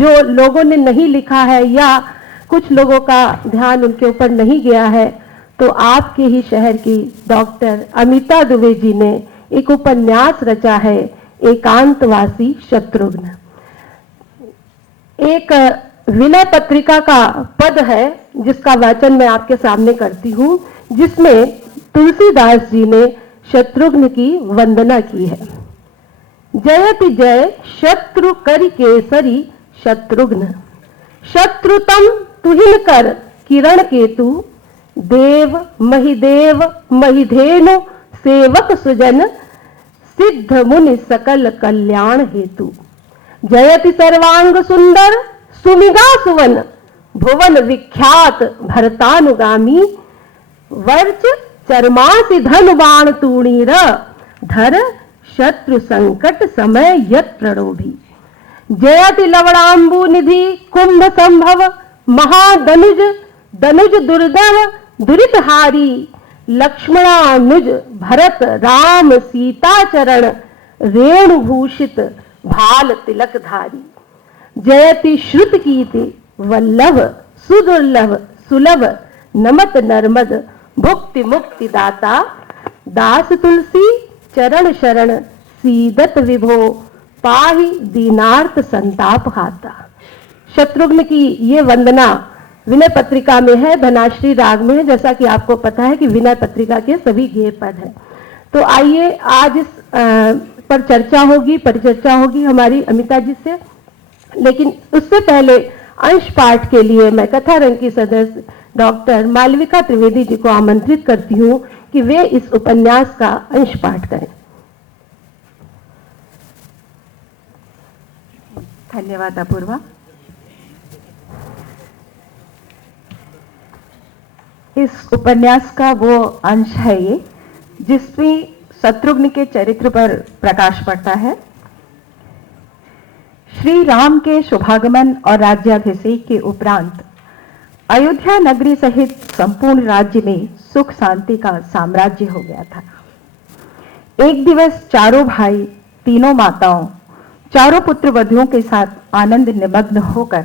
जो लोगों ने नहीं लिखा है या कुछ लोगों का ध्यान उनके ऊपर नहीं गया है, तो आपके ही शहर की डॉक्टर अमिता दुबे जी ने एक उपन्यास रचा है, एकांतवासी शत्रुघ्न। एक विनय पत्रिका का पद है जिसका वाचन मैं आपके सामने करती हूं, जिसमें तुलसीदास जी ने शत्रुघ्न की वंदना की है। जयति जय शत्रु करि केसरी शत्रुघ्न, शत्रुतम तुहिन कर किरण केतु, देव महिदेव महिधेनु सेवक सुजन, सिद्ध मुनि सकल कल्याण हेतु। जयति सर्वांग सुंदर सुमिगा सुवन, भुवन विख्यात भरतानुगामी, वर्च चरमासी धन बाण तूणीर, धर शत्रु संकट समय यत प्रणोभी। जयति लवणांबु निधि कुंभ संभव, महादनुज दनुज दुर्दव दुरितहारी, लक्ष्मणानुज भरत राम सीता चरण, रेणुभूषित भाल तिलकधारी। जयति श्रुत कीर्ति वल्लभ सुदुर्लभ सुलभ, नमत नर्मद भुक्ति मुक्ति दाता, दास तुलसी चरण शरण सीदत विभो, पाहि दीनार्थ संताप हाता। शत्रुघ्न की ये वंदना विनय पत्रिका में है, धनाश्री राग में है। जैसा कि आपको पता है कि विनय पत्रिका के सभी गेय पद हैं। तो आइए आज इस पर चर्चा होगी, परिचर्चा होगी हमारी अमिता जी से। लेकिन उससे पहले अंश पाठ के लिए मैं कथा रंग की सदस्य डॉक्टर मालविका त्रिवेदी जी को आमंत्रित करती हूं कि वे इस उपन्यास का अंश पाठ करें। धन्यवाद अपूर्वा। इस उपन्यास का वो अंश है ये जिसमें शत्रुघ्न के चरित्र पर प्रकाश पड़ता है। श्री राम के शुभागमन और राज्याभिषेक के उपरांत अयोध्या नगरी सहित संपूर्ण राज्य में सुख शांति का साम्राज्य हो गया था। एक दिवस चारों भाई, तीनों माताओं, चारों पुत्र वधुओं के साथ आनंद निमग्न होकर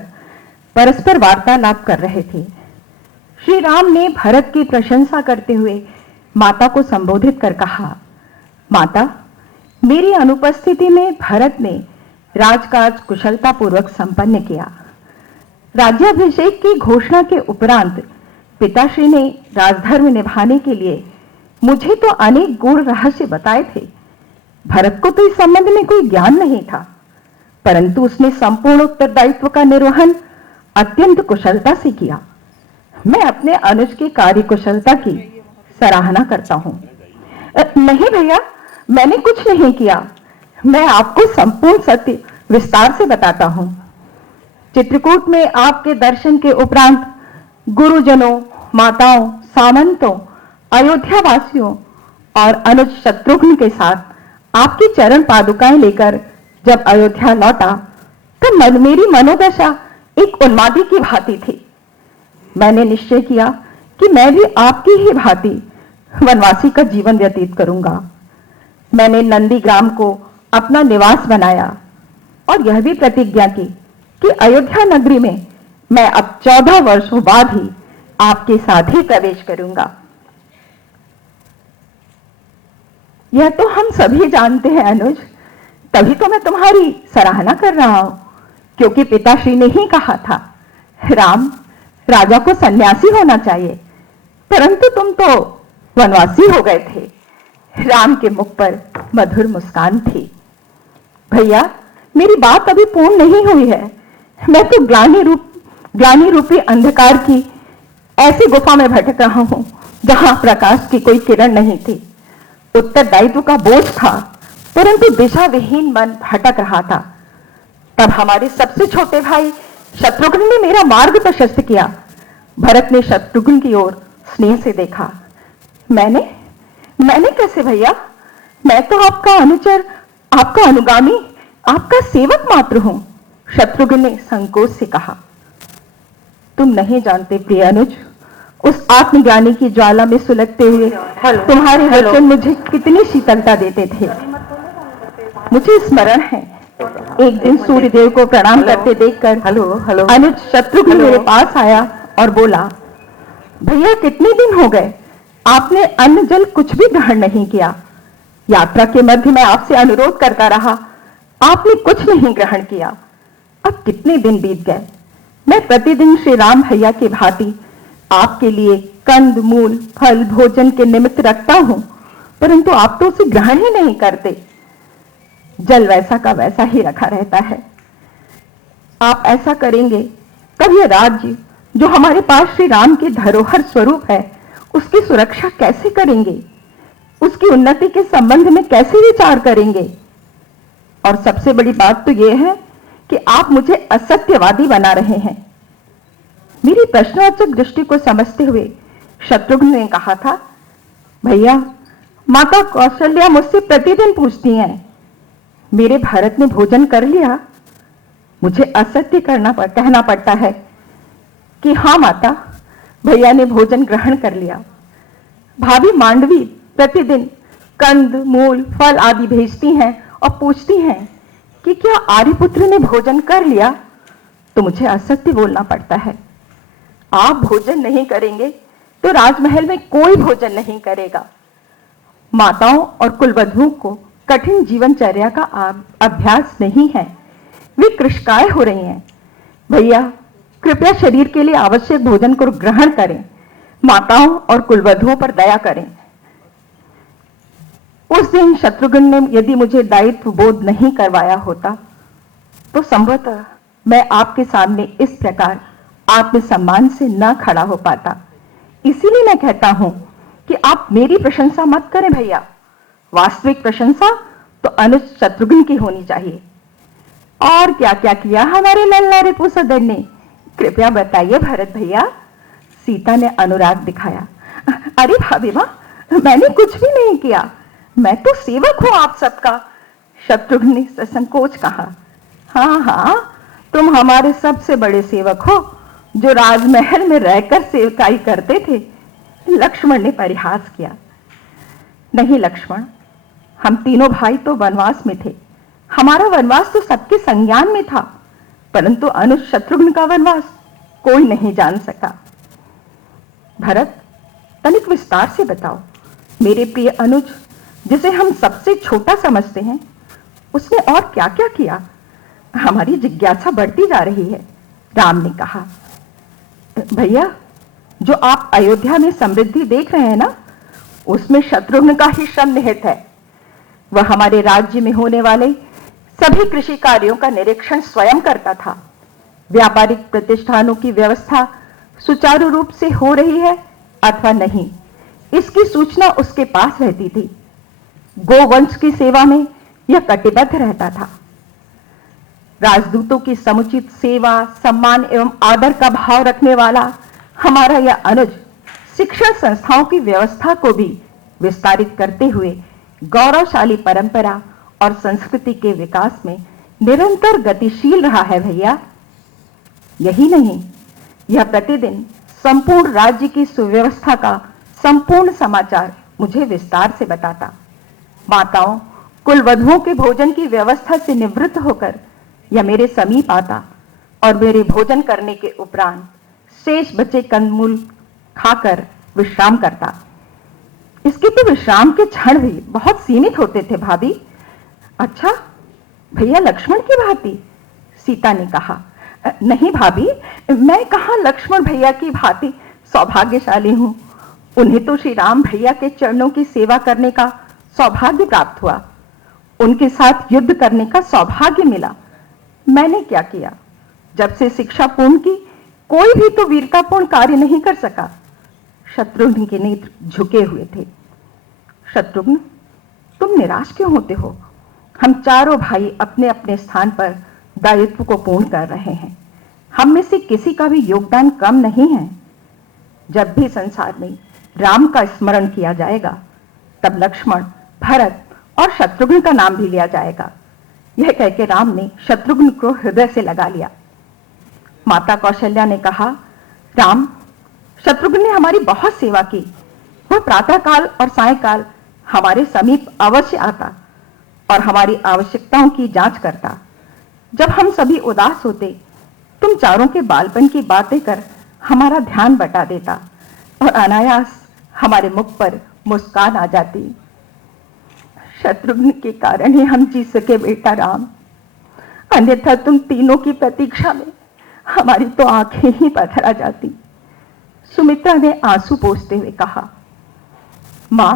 परस्पर वार्तालाप कर रहे थे। श्री राम ने भरत की प्रशंसा करते हुए माता को संबोधित कर कहा, माता, मेरी अनुपस्थिति में भरत ने राजकाज कुशलतापूर्वक संपन्न किया। राज्याभिषेक की घोषणा के उपरांत पिताश्री ने राजधर्म निभाने के लिए मुझे तो अनेक गूढ़ रहस्य बताए थे। भरत को तो इस संबंध में कोई ज्ञान नहीं था, परंतु उसने संपूर्ण उत्तरदायित्व का निर्वहन अत्यंत कुशलता से किया। मैं अपने अनुज की कार्य कुशलता की सराहना करता हूं। नहीं भैया, मैंने कुछ नहीं किया। मैं आपको संपूर्ण सत्य विस्तार से बताता हूं। चित्रकूट में आपके दर्शन के उपरांत गुरुजनों, माताओं, सामंतों, अयोध्या वासियों और अनुज शत्रुघ्न के साथ आपकी चरण पादुकाएं लेकर जब अयोध्या लौटा तब मेरी मनोदशा एक उन्मादी की भांति थी। मैंने निश्चय किया कि मैं भी आपकी ही भांति वनवासी का जीवन व्यतीत करूंगा। मैंने नंदीग्राम को अपना निवास बनाया और यह भी प्रतिज्ञा की कि अयोध्या नगरी में मैं अब 14 वर्षों बाद ही आपके साथ ही प्रवेश करूंगा। यह तो हम सभी जानते हैं अनुज, तभी तो मैं तुम्हारी सराहना कर रहा हूं, क्योंकि पिताश्री ने ही कहा था राम राजा को सन्यासी होना चाहिए, परंतु तुम तो वनवासी हो गए थे। राम के मुख पर मधुर मुस्कान थी। भैया, मेरी बात अभी पूर्ण नहीं हुई है। मैं तो ग्लानि रूपी अंधकार की ऐसी गुफा में भटक रहा हूं जहां प्रकाश की कोई किरण नहीं थी। उत्तरदायित्व का बोझ था, परंतु दिशा विहीन मन भटक रहा था। तब हमारे सबसे छोटे भाई शत्रुघ्न ने मेरा मार्ग प्रशस्त किया। भरत ने शत्रुघ्न की ओर स्नेह से देखा। मैंने कैसे भैया? मैं तो आपका अनुचर, आपका अनुगामी, आपका सेवक मात्र हूं। शत्रुघ्न ने संकोच से कहा। तुम नहीं जानते प्रिय अनुज, उस आत्मज्ञानी की ज्वाला में सुलगते हुए तुम्हारे वचन मुझे कितनी शीतलता देते थे। मुझे स्मरण है एक दिन सूर्यदेव को प्रणाम करते देखकर हेलो अनुज शत्रुघ्न हेलो। मेरे पास आया और बोला, भैया कितने दिन हो गए, आपने अन्न जल कुछ भी ग्रहण नहीं किया। यात्रा के मध्य मैं आपसे अनुरोध करता रहा, आपने कुछ नहीं ग्रहण किया। अब कितने दिन बीत गए, मैं प्रतिदिन श्री राम भैया की भांति आपके लिए कंद मूल फल भोजन के निमित्त रखता हूं, परंतु आप तो उसे ग्रहण ही नहीं करते। जल वैसा का वैसा ही रखा रहता है। आप ऐसा करेंगे तब यह राज्य जो हमारे पास श्री राम के धरोहर स्वरूप है, उसकी सुरक्षा कैसे करेंगे, उसकी उन्नति के संबंध में कैसे विचार करेंगे। और सबसे बड़ी बात तो यह है कि आप मुझे असत्यवादी बना रहे हैं। मेरी प्रश्नवाचक दृष्टि को समझते हुए शत्रुघ्न ने कहा था, भैया माता कौशल्या मुझसे प्रतिदिन पूछती हैं, मेरे भरत ने भोजन कर लिया। मुझे असत्य कहना पड़ता है कि हाँ माता, भैया ने भोजन ग्रहण कर लिया। भाभी मांडवी प्रतिदिन कंद मूल फल आदि भेजती हैं और पूछती हैं कि क्या आर्यपुत्र ने भोजन कर लिया, तो मुझे असत्य बोलना पड़ता है। आप भोजन नहीं करेंगे तो राजमहल में कोई भोजन नहीं करेगा। माताओं और कुलवधुओं को कठिन जीवनचर्या का अभ्यास नहीं है, वे कृशकाय हो रही हैं। भैया कृपया शरीर के लिए आवश्यक भोजन को ग्रहण करें, माताओं और कुलवधुओं पर दया करें। उस दिन शत्रुघ्न ने यदि मुझे दायित्व बोध नहीं करवाया होता तो संभवतः मैं आपके सामने इस प्रकार आत्मसम्मान से न खड़ा हो पाता। इसीलिए मैं कहता हूं कि आप मेरी प्रशंसा मत करें भैया, वास्तविक प्रशंसा तो अनुज शत्रुघ्न की होनी चाहिए। और क्या क्या किया हमारे लल्ला रिपुसदन ने, कृपया बताइए भरत भैया। सीता ने अनुराग दिखाया। अरे भाभी मां, मैंने कुछ भी नहीं किया, मैं तो सेवक हूं आप सबका। शत्रुघ्न ने ससंकोच कहा, हाँ हाँ, तुम हमारे सबसे बड़े सेवक हो जो राजमहल में रहकर सेवकाई करते थे। लक्ष्मण ने परिहास किया। नहीं लक्ष्मण, हम तीनों भाई तो वनवास में थे, हमारा वनवास तो सबके संज्ञान में था, परंतु अनुज शत्रुघ्न का वनवास कोई नहीं जान सका। भरत, तनिक विस्तार से बताओ, मेरे प्रिय अनुज जिसे हम सबसे छोटा समझते हैं, उसने और क्या क्या किया? हमारी जिज्ञासा बढ़ती जा रही है। राम ने कहा, भैया जो आप अयोध्या में समृद्धि देख रहे हैं ना, उसमें शत्रुघ्न का ही श्रम निहित है। वह हमारे राज्य में होने वाले सभी कृषि कार्यों का निरीक्षण स्वयं करता था। व्यापारिक प्रतिष्ठानों की व्यवस्था सुचारू रूप से हो रही है अथवा नहीं, इसकी सूचना उसके पास रहती थी। गोवंश की सेवा में यह कटिबद्ध रहता था। राजदूतों की समुचित सेवा सम्मान एवं आदर का भाव रखने वाला हमारा यह अनुज शिक्षण संस्थाओं की व्यवस्था को भी विस्तारित करते हुए गौरवशाली परंपरा और संस्कृति के विकास में निरंतर गतिशील रहा है भैया। यही नहीं, यह प्रतिदिन संपूर्ण राज्य की सुव्यवस्था का संपूर्ण समाचार मुझे विस्तार से बताता। माताओं कुलवधुओं के भोजन की व्यवस्था से निवृत्त होकर यह मेरे समीप आता और मेरे भोजन करने के उपरांत शेष बचे कंदमूल खाकर विश्राम करता। इसके तो विश्राम के क्षण भी बहुत सीमित होते थे भाभी। अच्छा, भैया लक्ष्मण की भांति? सीता ने कहा, नहीं भाभी, मैं कहाँ लक्ष्मण भैया की भांति सौभाग्यशाली हूं। उन्हें तो श्री राम भैया के चरणों की सेवा करने का सौभाग्य प्राप्त हुआ, उनके साथ युद्ध करने का सौभाग्य मिला। मैंने क्या किया? जब से शिक्षा पूर्ण की, कोई भी तो वीरतापूर्ण कार्य नहीं कर सका। शत्रुघ्न के नेत्र झुके हुए थे। शत्रुघ्न, तुम निराश क्यों होते हो? हम चारों भाई अपने अपने स्थान पर दायित्व को पूर्ण कर रहे हैं। हम में से किसी का भी योगदान कम नहीं है। जब भी संसार में राम का स्मरण किया जाएगा, तब लक्ष्मण, भरत और शत्रुघ्न का नाम भी लिया जाएगा। यह कहकर राम ने शत्रुघ्न को हृदय से लगा लिया। माता कौशल्या ने कहा, राम, शत्रुघ्न ने हमारी बहुत सेवा की। वह प्रातःकाल और सायंकाल हमारे समीप अवश्य आता और हमारी आवश्यकताओं की जांच करता। जब हम सभी उदास होते, तुम चारों के बालपन की बातें कर हमारा ध्यान बटा देता और अनायास हमारे मुख पर मुस्कान आ जाती। शत्रुघ्न के कारण ही हम जी सके बेटा राम, अन्यथा तुम तीनों की प्रतीक्षा में हमारी तो आंखें ही पथरा जाती। सुमित्रा ने आंसू पोंछते हुए कहा, मां,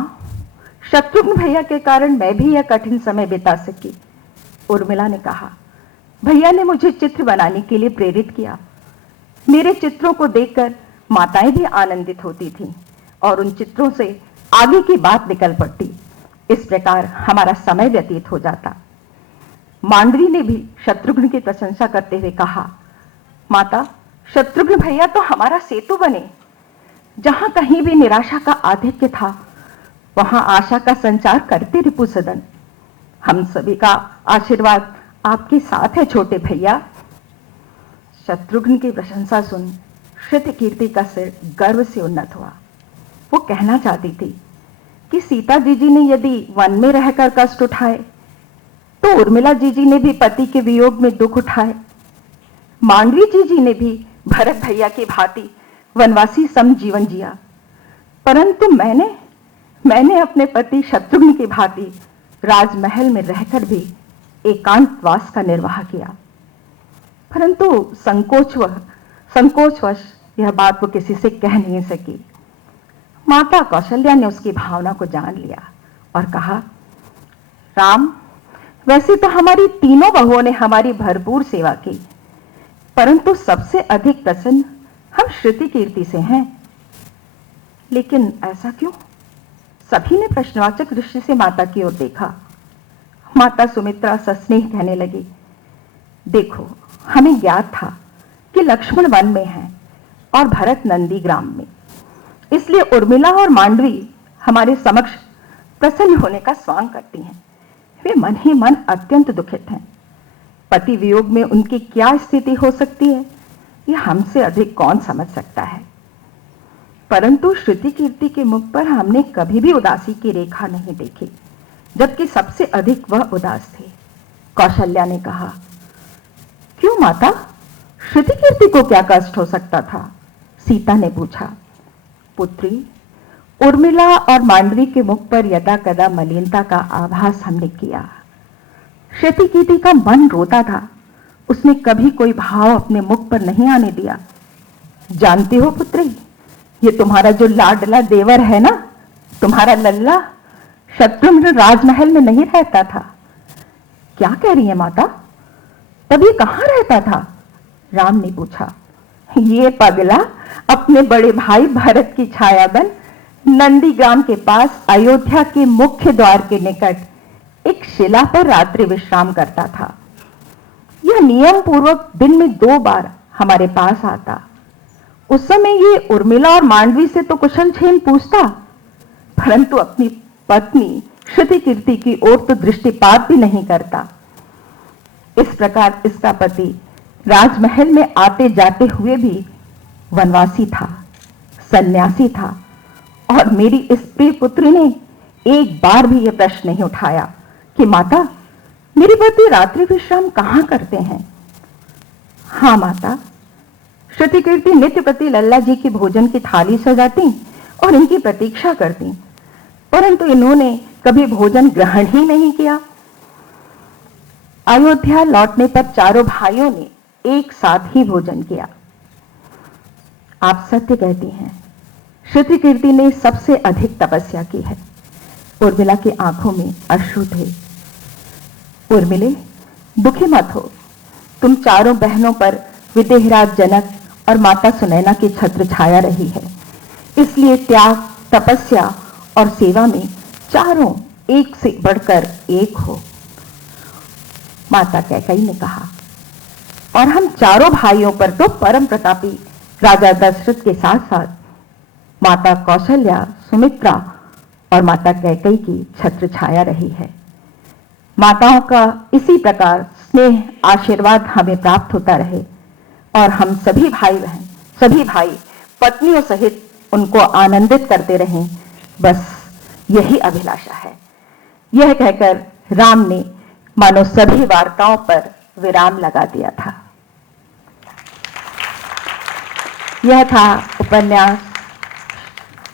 शत्रुघ्न भैया के कारण मैं भी यह कठिन समय बिता सकी। उर्मिला ने कहा, भैया ने मुझे चित्र बनाने के लिए प्रेरित किया। मेरे चित्रों को देखकर माताएं भी आनंदित होती थीं और उन चित्रों से आगे की बात निकल पड़ती। इस प्रकार हमारा समय व्यतीत हो जाता। मांडवी ने भी शत्रुघ्न की प्रशंसा करते हुए कहा, माता, शत्रुघ्न भैया तो हमारा सेतु बने। जहां कहीं भी निराशा का आधिक्य था, वहां आशा का संचार करते रिपुसदन। हम सभी का आशीर्वाद आपके साथ है छोटे भैया। शत्रुघ्न की प्रशंसा सुन श्रुतिकीर्ति का सिर गर्व से उन्नत हुआ। वो कहना चाहती थी कि सीता जीजी ने यदि वन में रहकर कष्ट उठाए, तो उर्मिला जीजी ने भी पति के वियोग में दुख उठाए। मांडवी जीजी ने भी भरत भैया की भांति वनवासी सम जीवन जिया, परंतु मैंने अपने पति शत्रुघ्न की भांति राजमहल में रहकर भी एकांतवास का निर्वाह किया। परंतु संकोचवश यह बात वो किसी से कह नहीं सकी। माता कौशल्या ने उसकी भावना को जान लिया और कहा, राम, वैसे तो हमारी तीनों बहुओं ने हमारी भरपूर सेवा की, परंतु सबसे अधिक प्रसन्न हम श्रुतिकीर्ति से हैं। लेकिन ऐसा क्यों? सभी ने प्रश्नवाचक दृष्टि से माता की ओर देखा। माता सुमित्रा सस्नेह कहने लगी, देखो, हमें ज्ञात था कि लक्ष्मण वन में है और भरत नंदी ग्राम में, इसलिए उर्मिला और मांडवी हमारे समक्ष प्रसन्न होने का स्वांग करती हैं। वे मन ही मन अत्यंत दुखित हैं। पति वियोग में उनकी क्या स्थिति हो सकती है, यह हमसे अधिक कौन समझ सकता है। परंतु श्रुतिकीर्ति के मुख पर हमने कभी भी उदासी की रेखा नहीं देखी, जबकि सबसे अधिक वह उदास थे। कौशल्या ने कहा, क्यों माता, श्रुतिकीर्ति को क्या कष्ट हो सकता था? सीता ने पूछा। पुत्री, उर्मिला और मांडवी के मुख पर यदा कदा मलिनता का आभास हमने किया। श्रुतिकीर्ति का मन रोता था, उसने कभी कोई भाव अपने मुख पर नहीं आने दिया। जानती हो पुत्री, ये तुम्हारा जो लाडला देवर है ना, तुम्हारा लल्ला, शत्रुघ्न राजमहल में नहीं रहता था। क्या कह रही है माता? तब ये कहां रहता था? राम ने पूछा। ये पगला अपने बड़े भाई भरत की छाया बन नंदीग्राम के पास अयोध्या के मुख्य द्वार के निकट एक शिला पर रात्रि विश्राम करता था। यह नियम पूर्वक दिन में 2 बार हमारे पास आता। उस समय ये उर्मिला और मांडवी से तो कुशल क्षेम पूछता, परंतु अपनी पत्नी श्रुतिकीर्ति की ओर तो दृष्टिपात भी नहीं करता। इस प्रकार इसका पति राजमहल में आते जाते हुए भी वनवासी था, सन्यासी था, और मेरी इस प्रिय पुत्री ने एक बार भी यह प्रश्न नहीं उठाया कि माता, मेरे पति रात्रि विश्राम कहां करते हैं। हाँ माता, श्रुतिकीर्ति नित्य प्रति लल्ला जी की भोजन की थाली सजाती और इनकी प्रतीक्षा करती, परंतु इन्होंने कभी भोजन ग्रहण ही नहीं किया। अयोध्या लौटने पर चारों भाइयों ने एक साथ ही भोजन किया। आप सत्य कहती हैं, श्रुतिकीर्ति ने सबसे अधिक तपस्या की है। उर्मिला की आंखों में अश्रु थे। उर्मिले, दुखी मत हो, तुम चारों बहनों पर विदेहराज जनक और माता सुनैना की छत्र छाया रही है, इसलिए त्याग, तपस्या और सेवा में चारों एक से बढ़कर एक हो, माता कैकेयी ने कहा। और हम चारों भाइयों पर तो परम प्रतापी राजा दशरथ के साथ साथ माता कौशल्या, सुमित्रा और माता कैकेयी की छत्र छाया रही है। माताओं का इसी प्रकार स्नेह, आशीर्वाद हमें प्राप्त होता रहे और हम सभी भाई पत्नियों सहित उनको आनंदित करते रहें, बस यही अभिलाषा है। यह कहकर राम ने मानो सभी वार्ताओं पर विराम लगा दिया था। यह था उपन्यास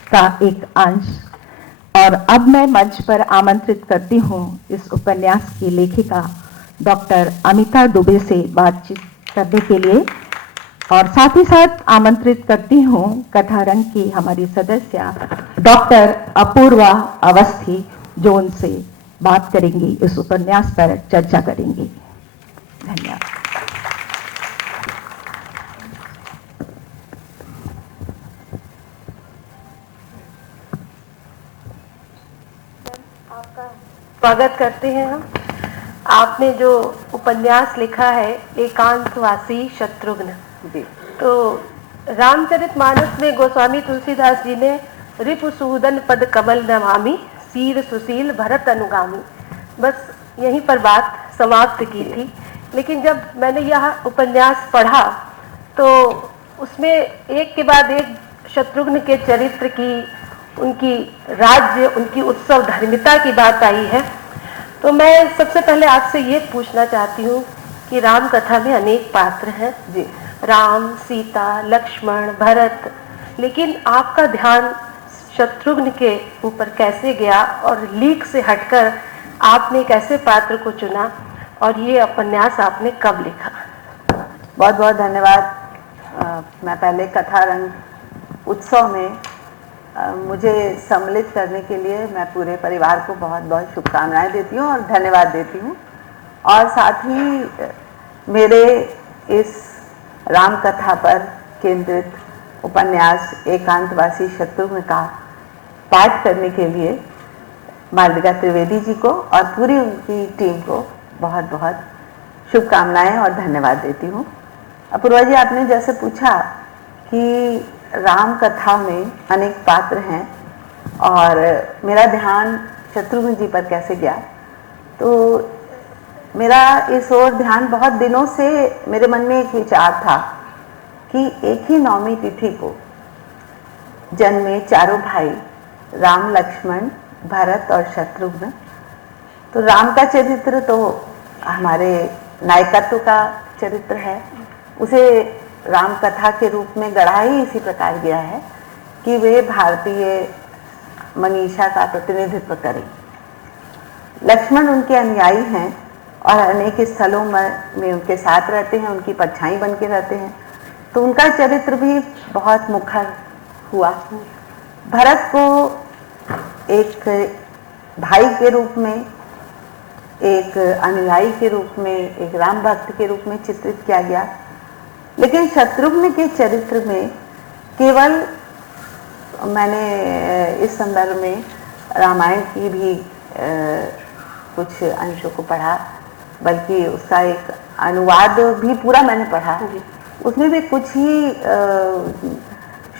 का एक अंश, और अब मैं मंच पर आमंत्रित करती हूँ इस उपन्यास की लेखिका डॉक्टर अमिता दुबे से बातचीत करने के लिए, और साथ ही साथ आमंत्रित करती हूँ कथारंग की हमारी सदस्य डॉक्टर अपूर्वा अवस्थी, जो उनसे बात करेंगी, इस उपन्यास पर चर्चा करेंगी। धन्यवाद। स्वागत करते हैं हम। आपने जो उपन्यास लिखा है एकांतवासी शत्रुघ्न, तो रामचरितमानस में गोस्वामी तुलसीदास जी ने रिपुसूदन पद कमल नमामि सीर सुशील भरत अनुगामी, बस यहीं पर बात समाप्त की थी। लेकिन जब मैंने यह उपन्यास पढ़ा तो उसमें एक के बाद एक शत्रुघ्न के चरित्र की, उनकी राज्य, उनकी उत्सव धर्मिता की बात आई है। तो मैं सबसे पहले आपसे ये पूछना चाहती हूँ कि राम कथा में अनेक पात्र हैं जी, राम, सीता, लक्ष्मण, भरत, लेकिन आपका ध्यान शत्रुघ्न के ऊपर कैसे गया और लीक से हटकर आपने एक ऐसे पात्र को चुना, और ये उपन्यास आपने कब लिखा? बहुत बहुत धन्यवाद। मैं पहले कथा रंग उत्सव में मुझे सम्मिलित करने के लिए मैं पूरे परिवार को बहुत बहुत शुभकामनाएं देती हूँ और धन्यवाद देती हूँ, और साथ ही मेरे इस राम कथा पर केंद्रित उपन्यास एकांतवासी शत्रुघ्न का पाठ करने के लिए मालविका त्रिवेदी जी को और पूरी उनकी टीम को बहुत बहुत शुभकामनाएं और धन्यवाद देती हूँ। अपूर्वा जी, आपने जैसे पूछा कि राम कथा में अनेक पात्र हैं और मेरा ध्यान शत्रुघ्न जी पर कैसे गया, तो मेरा इस ओर ध्यान बहुत दिनों से, मेरे मन में एक विचार था कि एक ही नवमी तिथि को जन्मे चारों भाई राम, लक्ष्मण, भरत और शत्रुघ्न। तो राम का चरित्र तो हमारे नायकत्व का चरित्र है, उसे राम कथा के रूप में गढ़ा ही इसी प्रकार गया है कि वे भारतीय मनीषा का प्रतिनिधित्व करें। लक्ष्मण उनके अनुयायी हैं और अनेक स्थलों में उनके साथ रहते हैं, उनकी परछाई बन के रहते हैं, तो उनका चरित्र भी बहुत मुखर हुआ। भरत को एक भाई के रूप में, एक अनुयायी के रूप में, एक राम भक्त के रूप में चित्रित किया गया। लेकिन शत्रुघ्न के चरित्र में केवल मैंने इस संदर्भ में रामायण की भी कुछ अंशों को पढ़ा, बल्कि उसका एक अनुवाद भी पूरा मैंने पढ़ा। उसमें भी कुछ ही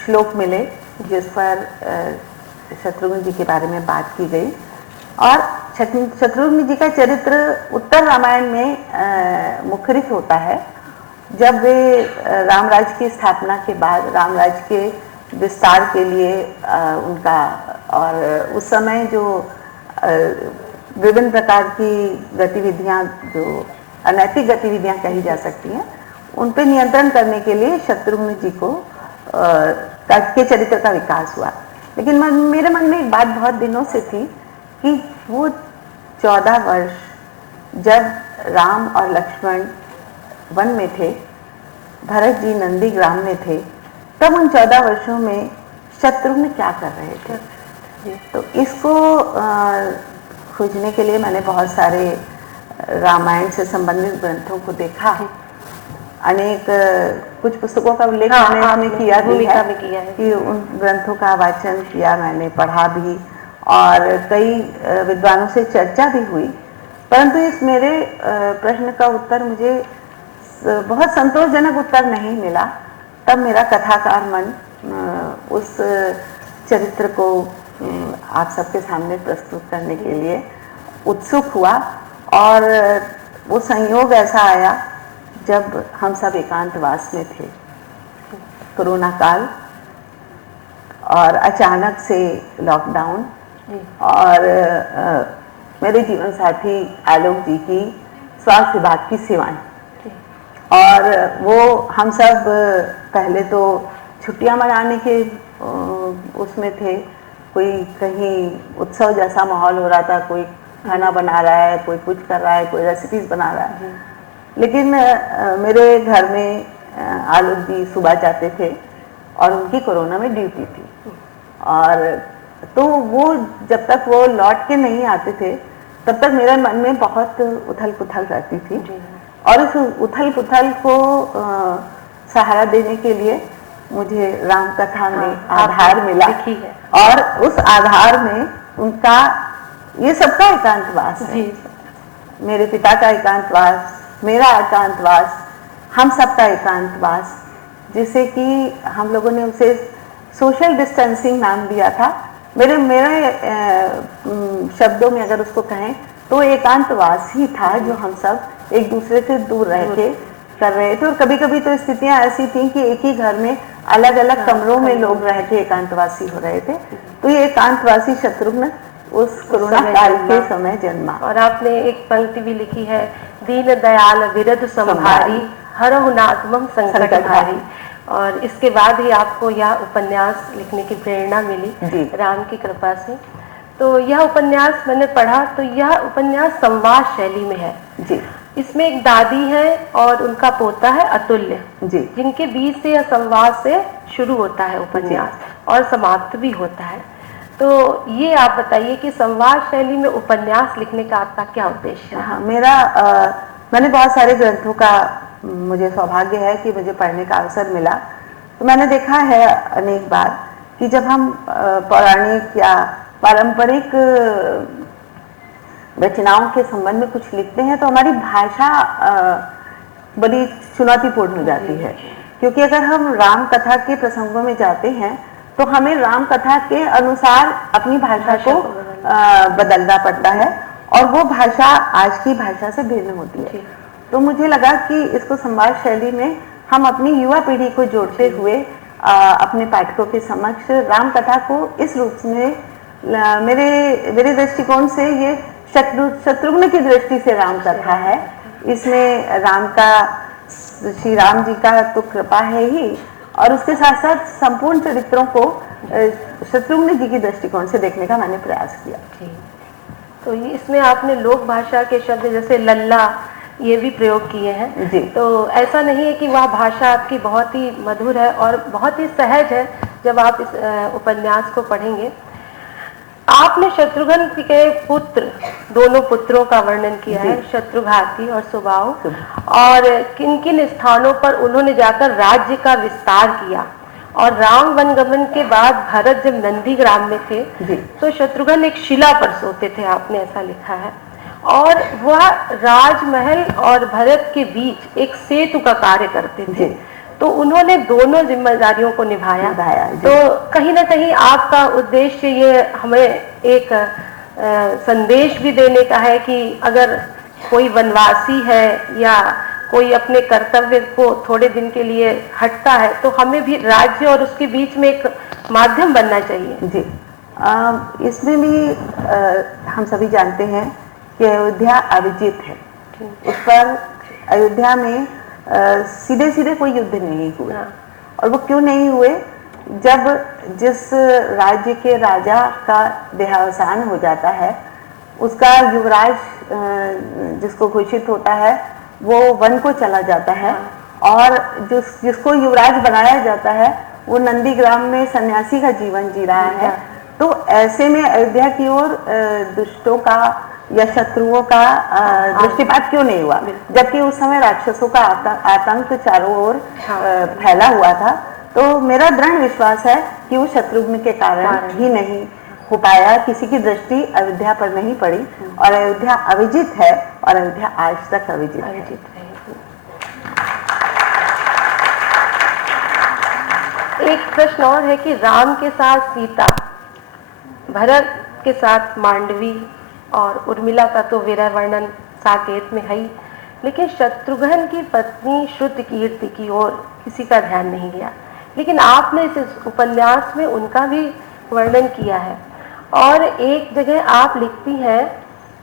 श्लोक मिले जिस पर शत्रुघ्न जी के बारे में बात की गई, और शत्रुघ्न जी का चरित्र उत्तर रामायण में मुखरित होता है जब वे रामराज की स्थापना के बाद रामराज के विस्तार के लिए उनका, और उस समय जो विभिन्न प्रकार की गतिविधियां, जो अनैतिक गतिविधियां कही जा सकती हैं, उन पर नियंत्रण करने के लिए शत्रुघ्न जी को के चरित्र का विकास हुआ। लेकिन मेरे मन में एक बात बहुत दिनों से थी कि वो 14 वर्ष जब राम और लक्ष्मण वन में थे, भरत जी नंदी ग्राम में थे, तब उन 14 वर्षों में शत्रुघ्न क्या कर रहे थे। तो इसको खोजने के लिए मैंने बहुत सारे रामायण से संबंधित ग्रंथों को देखा, अनेक कुछ पुस्तकों का उल्लेख मैंने किया भी है कि उन ग्रंथों का वाचन किया, मैंने पढ़ा भी, और कई विद्वानों से चर्चा भी हुई, परंतु इस मेरे प्रश्न का उत्तर मुझे बहुत संतोषजनक उत्तर नहीं मिला। तब मेरा कथाकार मन उस चरित्र को आप सबके सामने प्रस्तुत करने के लिए उत्सुक हुआ, और वो संयोग ऐसा आया जब हम सब एकांतवास में थे, कोरोना काल, और अचानक से लॉकडाउन, और मेरे जीवन साथी आलोक जी की स्वास्थ्य विभाग की सेवाएं, और वो हम सब पहले तो छुट्टियां मनाने के उसमें थे, कोई कहीं उत्सव जैसा माहौल हो रहा था, कोई खाना बना रहा है, कोई कुछ कर रहा है, कोई रेसिपीज बना रहा है। लेकिन मेरे घर में आलोक जी सुबह जाते थे और उनकी कोरोना में ड्यूटी थी, और तो वो जब तक वो लौट के नहीं आते थे तब तक मेरे मन में बहुत उथल पुथल रहती थी। और उस उथल पुथल को सहारा देने के लिए मुझे राम कथा में आधार मिला, और उस आधार में उनका ये सबका एकांतवास है, मेरे पिता का एकांतवास, मेरा एकांतवास, हम सबका एकांतवास, जिसे कि हम लोगों ने उसे सोशल डिस्टेंसिंग नाम दिया था। मेरे शब्दों में अगर उसको कहें तो एकांतवास ही था, जो हम सब एक दूसरे से दूर रह के कर रहे थे। और कभी कभी तो स्थितियां ऐसी थी कि एक ही घर में अलग अलग कमरों में लोग रह के एकांतवासी हो रहे थे। तो ये एकांतवासी शत्रुघ्न उस कोरोना काल के समय जन्मा। और आपने एक पंक्ति भी लिखी है, दीन दयाल विरध संभारी, हरहु नाथ मम संकट भारी। और इसके बाद ही आपको यह उपन्यास लिखने की प्रेरणा मिली राम की कृपा से। तो यह उपन्यास मैंने पढ़ा, तो यह उपन्यास संवाद शैली में है जी। इसमें एक दादी है और उनका पोता है अतुल्य जी, जिनके बीच से या संवाद से शुरू होता है उपन्यास और समाप्त भी होता है। तो ये आप बताइए कि संवाद शैली में उपन्यास लिखने का आपका क्या उद्देश्य है? हाँ, मैंने बहुत सारे ग्रंथों का मुझे सौभाग्य है कि मुझे पढ़ने का अवसर मिला। तो मैंने देखा है अनेक बार कि जब हम पौराणिक या पारंपरिक रचनाओं के संबंध में कुछ लिखते हैं तो हमारी भाषा बड़ी चुनौतीपूर्ण हो जाती है, क्योंकि अगर हम राम कथा के प्रसंगों में जाते हैं तो हमें राम कथा के अनुसार अपनी भाषा को बदलना पड़ता है, और वो भाषा आज की भाषा से भिन्न होती है। तो मुझे लगा कि इसको संवाद शैली में हम अपनी युवा पीढ़ी को जोड़ते हुए अपने पाठकों के समक्ष राम कथा को इस रूप में, मेरे दृष्टिकोण से ये शत्रुघ्न की दृष्टि से राम कथा है। इसमें श्री राम जी का तो कृपा है ही, और उसके साथ साथ संपूर्ण चरित्रों को शत्रुघ्न जी की दृष्टिकोण से देखने का मैंने प्रयास किया। तो इसमें आपने लोक भाषा के शब्द जैसे लल्ला ये भी प्रयोग किए हैं जी। तो ऐसा नहीं है कि वह भाषा आपकी बहुत ही मधुर है और बहुत ही सहज है। जब आप इस उपन्यास को पढ़ेंगे, आपने शत्रुघ्न के पुत्र, दोनों पुत्रों का वर्णन किया है, शत्रुघाती और सुबाहु, और किन किन स्थानों पर उन्होंने जाकर राज्य का विस्तार किया। और राम वनगमन के बाद भरत जब नंदीग्राम में थे तो शत्रुघ्न एक शिला पर सोते थे, आपने ऐसा लिखा है। और वह राजमहल और भरत के बीच एक सेतु का कार्य करते थे। तो उन्होंने दोनों जिम्मेदारियों को निभाया। तो कहीं ना कहीं आपका उद्देश्य ये हमें एक संदेश भी देने का है कि अगर कोई वनवासी है या कोई अपने कर्तव्य को थोड़े दिन के लिए हटता है तो हमें भी राज्य और उसके बीच में एक माध्यम बनना चाहिए। जी, इसमें भी हम सभी जानते हैं कि अयोध्या अविजित है। उस पर अयोध्या में सीधे सीधे कोई युद्ध नहीं हुए। और वो क्यों नहीं हुए? जब जिस राज्य के राजा का देहावसान हो जाता है, उसका युवराज जिसको घोषित होता है वो वन को चला जाता है, और जिसको युवराज बनाया जाता है वो नंदीग्राम में सन्यासी का जीवन जी रहा है। तो ऐसे में अयोध्या की ओर दुष्टों का या शत्रुओं का दृष्टिपात क्यों नहीं हुआ? जबकि उस समय राक्षसों का आतंक चारों ओर फैला हुआ था। तो मेरा दृढ़ विश्वास है कि वो शत्रुघ्न के कारण ही नहीं हो पाया, किसी की दृष्टि अयोध्या पर नहीं पड़ी, और अयोध्या अविजित है, और अयोध्या आज तक अविजित है। एक प्रश्न और है कि राम के साथ सीता, भरत के साथ मांडवी और उर्मिला का तो वीर वर्णन साकेत में है ही, लेकिन शत्रुघ्न की पत्नी श्रुतकीर्ति की ओर किसी का ध्यान नहीं गया। लेकिन आपने इस उपन्यास में उनका भी वर्णन किया है। और एक जगह आप लिखती हैं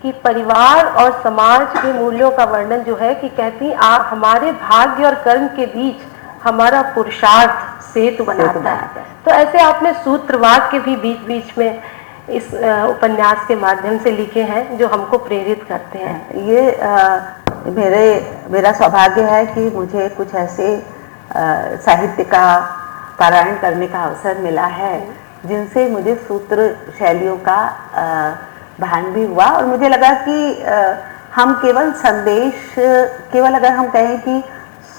कि परिवार और समाज के मूल्यों का वर्णन जो है कि कहती हमारे भाग्य और कर्म के बीच हमारा पुरुषार्थ सेतु बनाता है। तो ऐसे आपने सूत्र वाक्य भी बीच बीच में इस उपन्यास के माध्यम से लिखे हैं जो हमको प्रेरित करते हैं। ये मेरा सौभाग्य है कि मुझे कुछ ऐसे साहित्य का पारायण करने का अवसर मिला है जिनसे मुझे सूत्र शैलियों का भान भी हुआ, और मुझे लगा कि हम केवल अगर हम कहें कि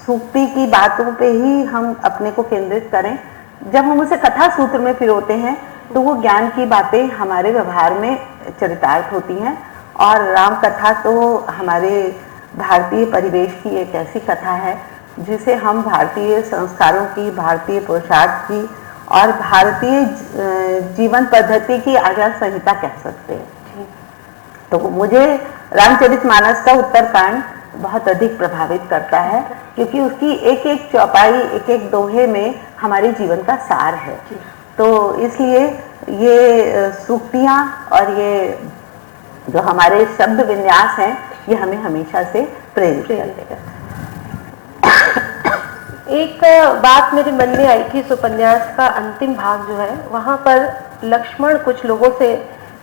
सूक्ति की बातों पे ही हम अपने को केंद्रित करें, जब हम उसे कथा सूत्र में पिरोते हैं तो वो ज्ञान की बातें हमारे व्यवहार में चरितार्थ होती हैं। और राम कथा तो हमारे भारतीय परिवेश की एक ऐसी कथा है जिसे हम भारतीय संस्कारों की, भारतीय पुरुषार्थ की और भारतीय जीवन पद्धति की आचार संहिता कह सकते हैं। तो मुझे रामचरितमानस का उत्तरकांड बहुत अधिक प्रभावित करता है क्योंकि उसकी एक एक चौपाई, एक एक दोहे में हमारे जीवन का सार है। तो इसलिए ये सूक्तियाँ और ये जो हमारे शब्द विन्यास हैं ये हमें हमेशा से प्रेरित करते हैं। एक बात मेरे मन में आई थी, इस उपन्यास का अंतिम भाग जो है वहाँ पर लक्ष्मण कुछ लोगों से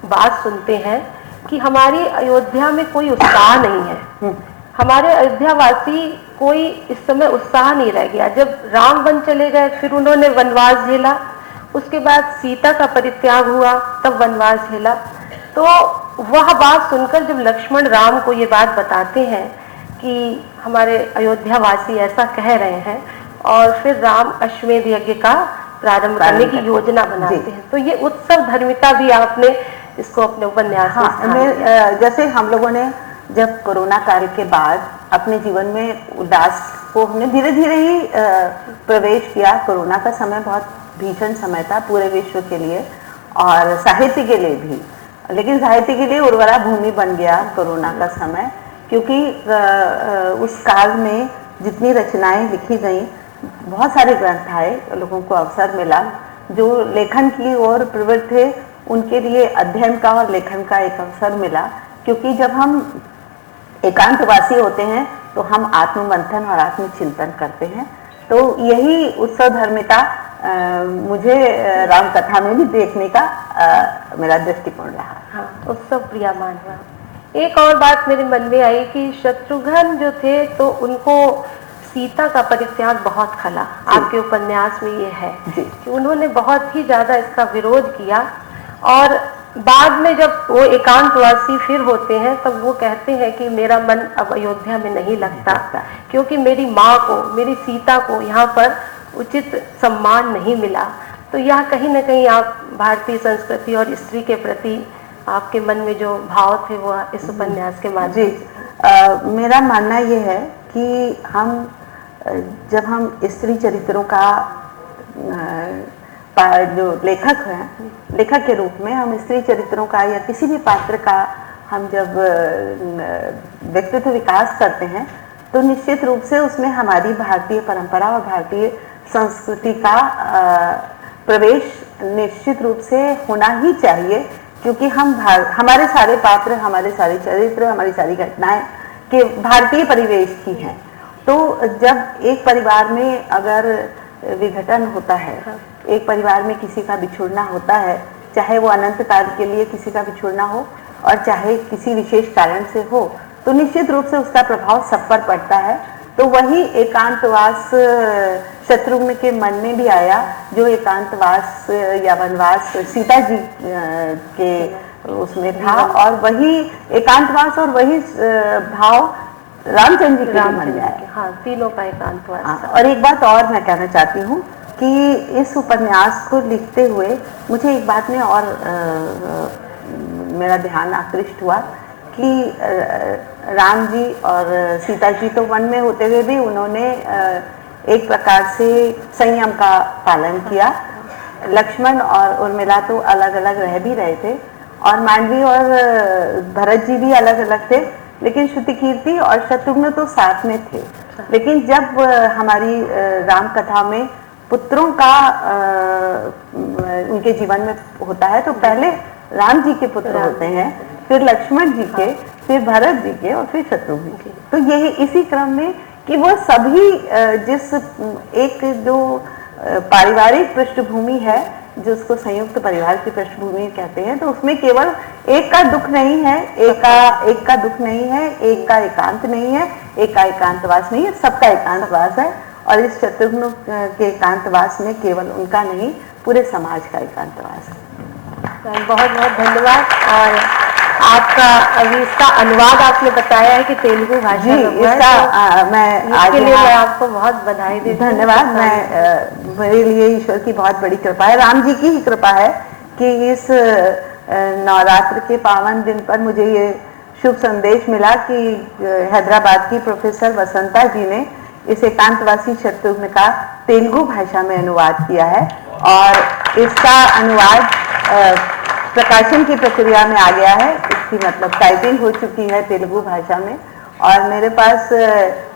बात सुनते हैं कि हमारी अयोध्या में कोई उत्साह नहीं है, हमारे अयोध्यावासी कोई इस समय उत्साह नहीं रह गया। जब राम वन चले गए फिर उन्होंने वनवास झेला, उसके बाद सीता का परित्याग हुआ तब वनवास झेला। तो वह बात सुनकर जब लक्ष्मण राम को ये बात बताते हैं कि हमारे अयोध्यावासी ऐसा कह रहे हैं, और फिर राम अश्वमेध यज्ञ का प्रारंभ करने की योजना बनाते हैं। तो ये उत्सव धर्मिता भी आपने इसको अपने उपन्यास में जैसे हम लोगों ने जब कोरोना काल के बाद अपने जीवन में उल्लास को हमने धीरे धीरे ही प्रवेश किया। कोरोना का समय बहुत भीषण समय था पूरे विश्व के लिए और साहित्य के लिए भी, लेकिन साहित्य के लिए उर्वरा भूमि बन गया कोरोना का समय, क्योंकि उस काल में जितनी रचनाएं लिखी गई, बहुत सारे ग्रंथ आए, लोगों को अवसर मिला, जो लेखन की ओर प्रवृत्त थे उनके लिए अध्ययन का और लेखन का एक अवसर मिला। क्योंकि जब हम एकांतवासी होते हैं तो हम आत्ममंथन और आत्मचिंतन करते हैं। तो यही उत्सव धर्मिता मुझे राम कथा में भी देखने का मेरा दृष्टिकोण रहा। हाँ, उत्सव प्रियमान हुआ। एक और बात मेरे मन में आई कि शत्रुघ्न जो थे तो उनको सीता का परित्याग बहुत खला। आपके उपन्यास में ये है कि उन्होंने बहुत ही ज्यादा इसका विरोध किया, और बाद में जब वो एकांतवासी फिर होते हैं तब वो कहते हैं कि मेरा मन अब अयोध्या में नहीं लगता क्योंकि मेरी माँ को, मेरी सीता को यहाँ पर उचित सम्मान नहीं मिला। तो यह कहीं ना कहीं आप भारतीय संस्कृति और स्त्री के प्रति आपके मन में जो भाव थे वो इस उपन्यास के माध्यम से। मेरा मानना ये है कि जब हम स्त्री चरित्रों का जो लेखक हैं, लेखक के रूप में हम स्त्री चरित्रों का या किसी भी पात्र का हम जब व्यक्तित्व विकास करते हैं तो निश्चित रूप से उसमें हमारी भारतीय परंपरा और भारतीय संस्कृति का प्रवेश निश्चित रूप से होना ही चाहिए, क्योंकि हमारे सारे पात्र, हमारे सारे चरित्र, हमारी सारी घटनाएं के भारतीय परिवेश की हैं। तो जब एक परिवार में अगर विघटन होता है, एक परिवार में किसी का बिछुड़ना होता है, चाहे वो अनंत काल के लिए किसी का बिछुड़ना हो और चाहे किसी विशेष कारण से हो, तो निश्चित रूप से उसका प्रभाव सब पर पड़ता है। तो वही एकांतवास शत्रुघ्न के मन में भी आया, जो एकांतवास या वनवास सीता जी के उसमें था, और वही एकांतवास और वही भाव रामचंद्र जी के मन में आया। हाँ, तीनों का एकांतवास। और एक बात और मैं कहना चाहती हूँ कि इस उपन्यास को लिखते हुए मुझे एक बात में और मेरा ध्यान आकृष्ट हुआ कि राम जी और सीता जी तो वन में होते हुए भी उन्होंने एक प्रकार से संयम का पालन किया। लक्ष्मण और उर्मिला तो अलग अलग रह भी रहे थे, और मांडवी और भरत जी भी अलग अलग थे, लेकिन श्रुतिकीर्ति और शत्रुघ्न तो साथ में थे। लेकिन जब हमारी राम कथा में पुत्रों का उनके जीवन में होता है तो पहले राम जी के पुत्र होते हैं, फिर लक्ष्मण जी के, फिर भरत जी के और फिर शत्रुघ्न के। तो यही इसी क्रम में कि वो सभी जिस एक जो पारिवारिक पृष्ठभूमि है, जो उसको संयुक्त परिवार की पृष्ठभूमि कहते हैं, तो उसमें केवल एक का दुख नहीं है, एक का दुख नहीं है, एक का एकांत नहीं है, एक का एकांतवास नहीं है, सबका एकांतवास है। और इस शत्रुघ्न के एकांतवास में केवल उनका नहीं, पूरे समाज का एकांतवास है। बहुत बहुत धन्यवाद। और आपका अभी इसका अनुवाद आपने बताया है कि तेलुगु भाषा जी, में हुआ है, इसका मैं आज इसके लिए मैं आपको बहुत बधाई देती हूँ। धन्यवाद। मैं मेरे लिए ईश्वर की बहुत बड़ी कृपा है, राम जी की ही कृपा है कि इस नवरात्र के पावन दिन पर मुझे ये शुभ संदेश मिला कि हैदराबाद की प्रोफेसर वसंता जी ने इस एकांतवासी शत्रुघ्न का तेलुगु भाषा में अनुवाद किया है और इसका अनुवाद प्रकाशन की प्रक्रिया में आ गया है। इसकी मतलब टाइपिंग हो चुकी है तेलुगु भाषा में। और मेरे पास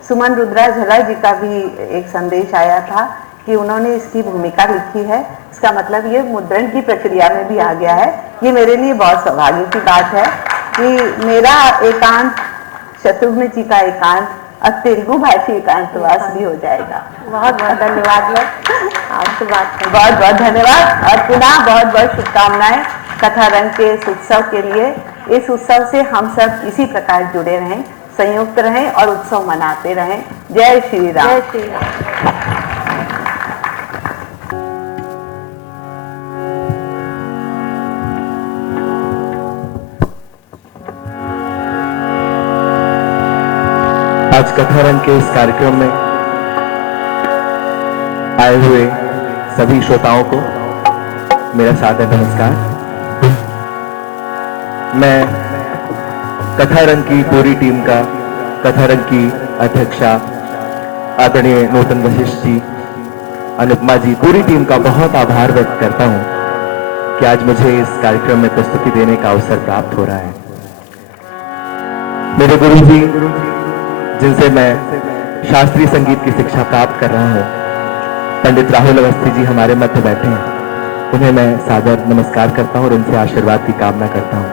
सुमन रुद्रा झला जी का भी एक संदेश आया था कि उन्होंने इसकी भूमिका लिखी है। इसका मतलब ये मुद्रण की प्रक्रिया में भी आ गया है। ये मेरे लिए बहुत सौभाग्य की बात है कि मेरा एकांत, शत्रुघ्न जी का एकांत और तेलुगु भाषी एकांतवास भी हो जाएगा। बहुत बहुत धन्यवाद आपसे बात करने। बहुत बहुत धन्यवाद और पुनः बहुत बहुत शुभकामनाएं कथा रंग के इस उत्सव के लिए। इस उत्सव से हम सब इसी प्रकार जुड़े रहें, संयुक्त रहें और उत्सव मनाते रहें। जय श्री राम। जय श्री राम। आज कथा रंग के इस कार्यक्रम में आए हुए सभी श्रोताओं को मेरा सादर नमस्कार। मैं कथा रंग की पूरी टीम का, कथा रंग की अध्यक्षा आदरणीय नूतन वशिष्ठ जी, अनुपमा जी, पूरी टीम का बहुत आभार व्यक्त करता हूं कि आज मुझे इस कार्यक्रम में प्रस्तुति देने का अवसर प्राप्त हो रहा है। मेरे गुरु जी, जिनसे मैं शास्त्रीय संगीत की शिक्षा प्राप्त कर रहा हूं, पंडित राहुल अवस्थी जी हमारे मध्य बैठे हैं। उन्हें मैं सादर नमस्कार करता हूं और उनसे आशीर्वाद की कामना करता हूं।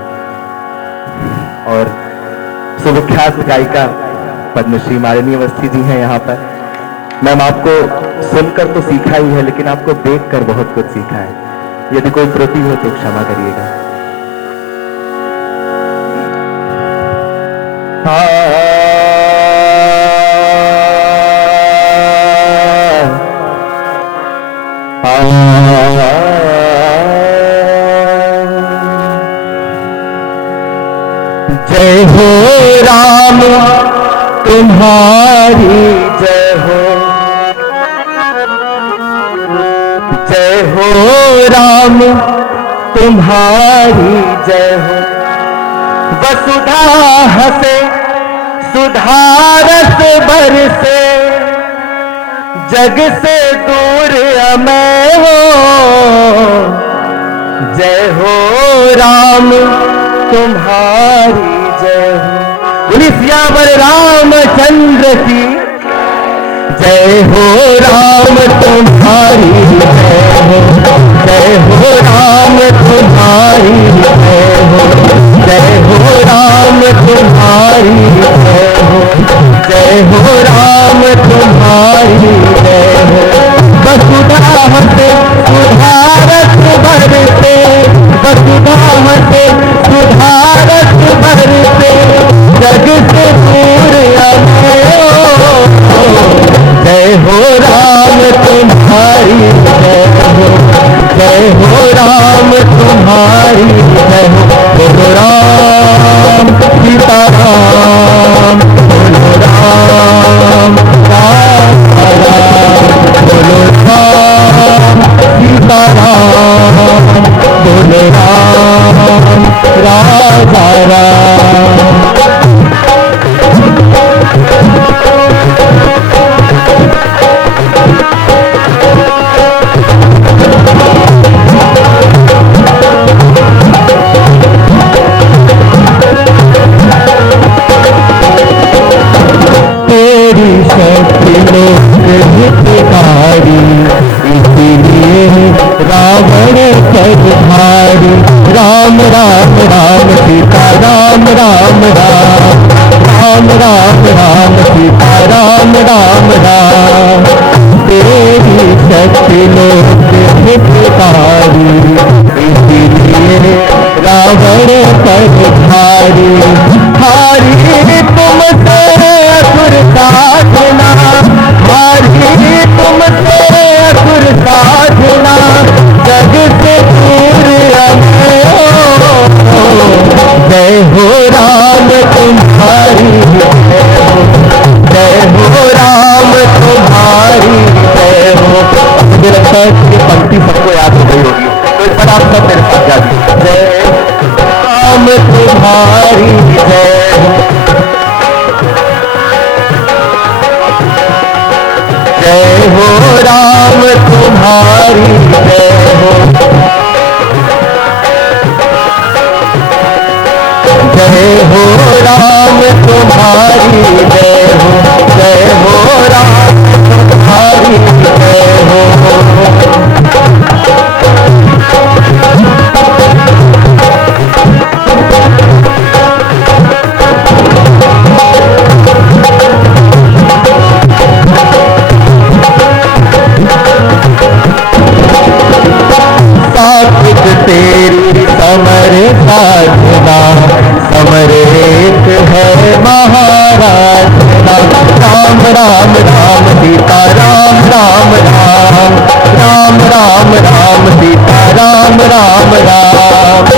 और सुविख्यात गायिका पद्मश्री मालिनी अवस्थी जी हैं यहाँ पर। मैम, आपको सुनकर तो सीखा ही है, लेकिन आपको देखकर बहुत कुछ सीखा है। यदि कोई त्रुटि हो तो क्षमा करिएगा। जय हो राम तुम्हारी जय हो, जय हो राम तुम्हारी जय हो। वसुधा हसे सुधारस बरसे, जग से दूर अमय हो। जय हो राम तुम्हारी जय हो। बोलिए सियावर रामचंद्र की जय हो। राम तुम्हारी जय हो, जय हो राम तुम्हारी जय हो, जय हो राम तुम्हारी जय हो, जय हो राम तुम्हारी जय हो। वसुधा हसे सुधारस बरसे, वसुधा हसे सुधारस बरसे, जग से दूर अमय हो। जय हो राम तुम्हारी जय हो, जय हो राम तुम्हारी जय हो। बोलो राम सीताराम, बोलो राम राम राम, बोलो राम सीताराम, बोलो राम राजा राम। तेरी शक्ति हितकारी, इसीलिए रावण पर भारी। राम राम राम सीता राम राम राम, राम राम राम सीता राम राम राम। तेरी शक्ति लोक हितकारी, इसीलिए रावण पर भारी। हारी तुमसे असुर साधना, हारी तुमसे असुर साधना, जग से दूर अमर हो। जय हो राम तुम्हारी जय हो, जय हो राम तुम्हारी जय हो। मुझे लगता है कि पंक्ति सबको याद हो गई होगी, तो इस पर आप सब मेरे साथ जाइए। जय राम तुम्हारी जय हो, जय हो राम तुम्हारी जय हो, जय हो राम तुम्हारी जय हो, जय हो राम तुम्हारी जय हो। सात्विक तेरी समर साधना, समर एक है महाराजना। राम राम राम सीता राम राम राम, राम राम राम सीता राम राम राम।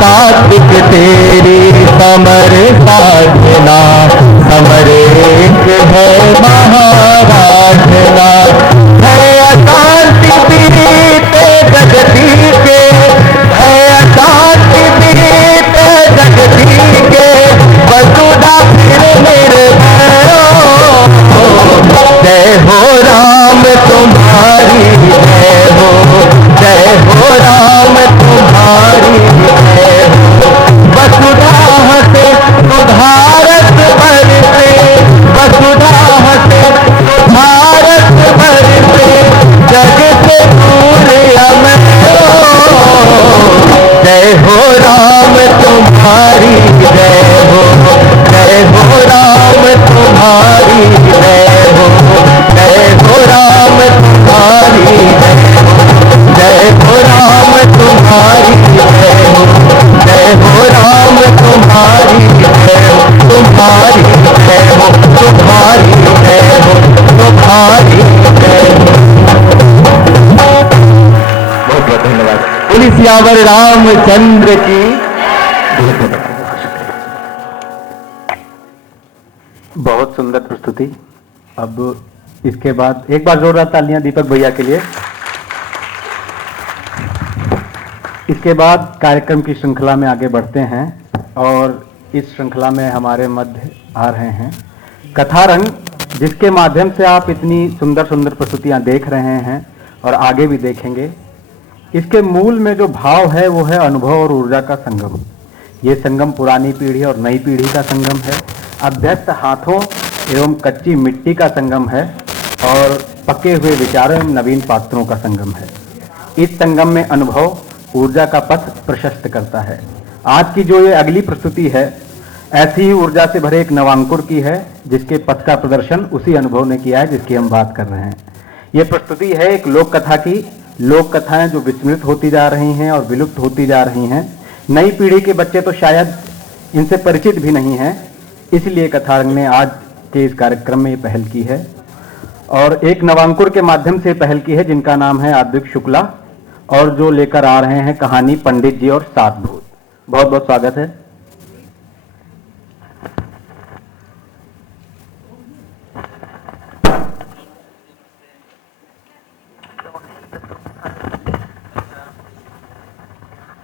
सात्विक तेरी समर साधना, समर एक है महाराजना। है अशांति पीड़ित जगती के, है अशांति पीड़ित जगती के, वसुधा फिर निर्भय हो। जय हो राम तुम्हारी जय हो, जय हो राम तुम्हारी जय हो। वसुधा हसे सुधारत बरसे, वसुधा हसे सुधारत बरसे, जग से दूर अमर हो। जय हो राम तुम्हारी जय हो, जय हो राम तुम्हारी जय हो, जय हो राम तुम्हारी जय हो, जय हो राम तुम्हारी जय हो, जय हो राम तुम्हारी जय हो, तुम्हारी जय हो, तुम्हारी जय हो, तुम्हारी जय हो। बहुत बहुत धन्यवाद। बोलिए सियावर रामचंद्र की। बहुत सुंदर प्रस्तुति। अब इसके बाद एक बार जोरदार तालियां दीपक भैया के लिए। इसके बाद कार्यक्रम की श्रृंखला में आगे बढ़ते हैं और इस श्रृंखला में हमारे मध्य आ रहे हैं कथारंग, जिसके माध्यम से आप इतनी सुंदर सुंदर प्रस्तुतियां देख रहे हैं और आगे भी देखेंगे। इसके मूल में जो भाव है वो है अनुभव और ऊर्जा का संगम। ये संगम पुरानी पीढ़ी और नई पीढ़ी का संगम है, अभ्यस्त हाथों एवं कच्ची मिट्टी का संगम है और पके हुए विचारों एवं नवीन पात्रों का संगम है। इस संगम में अनुभव ऊर्जा का पथ प्रशस्त करता है। आज की जो ये अगली प्रस्तुति है ऐसी ही ऊर्जा से भरे एक नवांकुर की है, जिसके पथ का प्रदर्शन उसी अनुभव ने किया है जिसकी हम बात कर रहे हैं। ये प्रस्तुति है एक लोक कथा की। लोक कथाएं जो विस्मृत होती जा रही हैं और विलुप्त होती जा रही हैं। नई पीढ़ी के बच्चे तो शायद इनसे परिचित भी नहीं हैं, इसलिए कथारंग ने आज के इस कार्यक्रम में ये पहल की है और एक नवांकुर के माध्यम से पहल की है जिनका नाम है आद्विक शुक्ला, और जो लेकर आ रहे हैं कहानी पंडित जी और सात भूत। बहुत बहुत स्वागत है।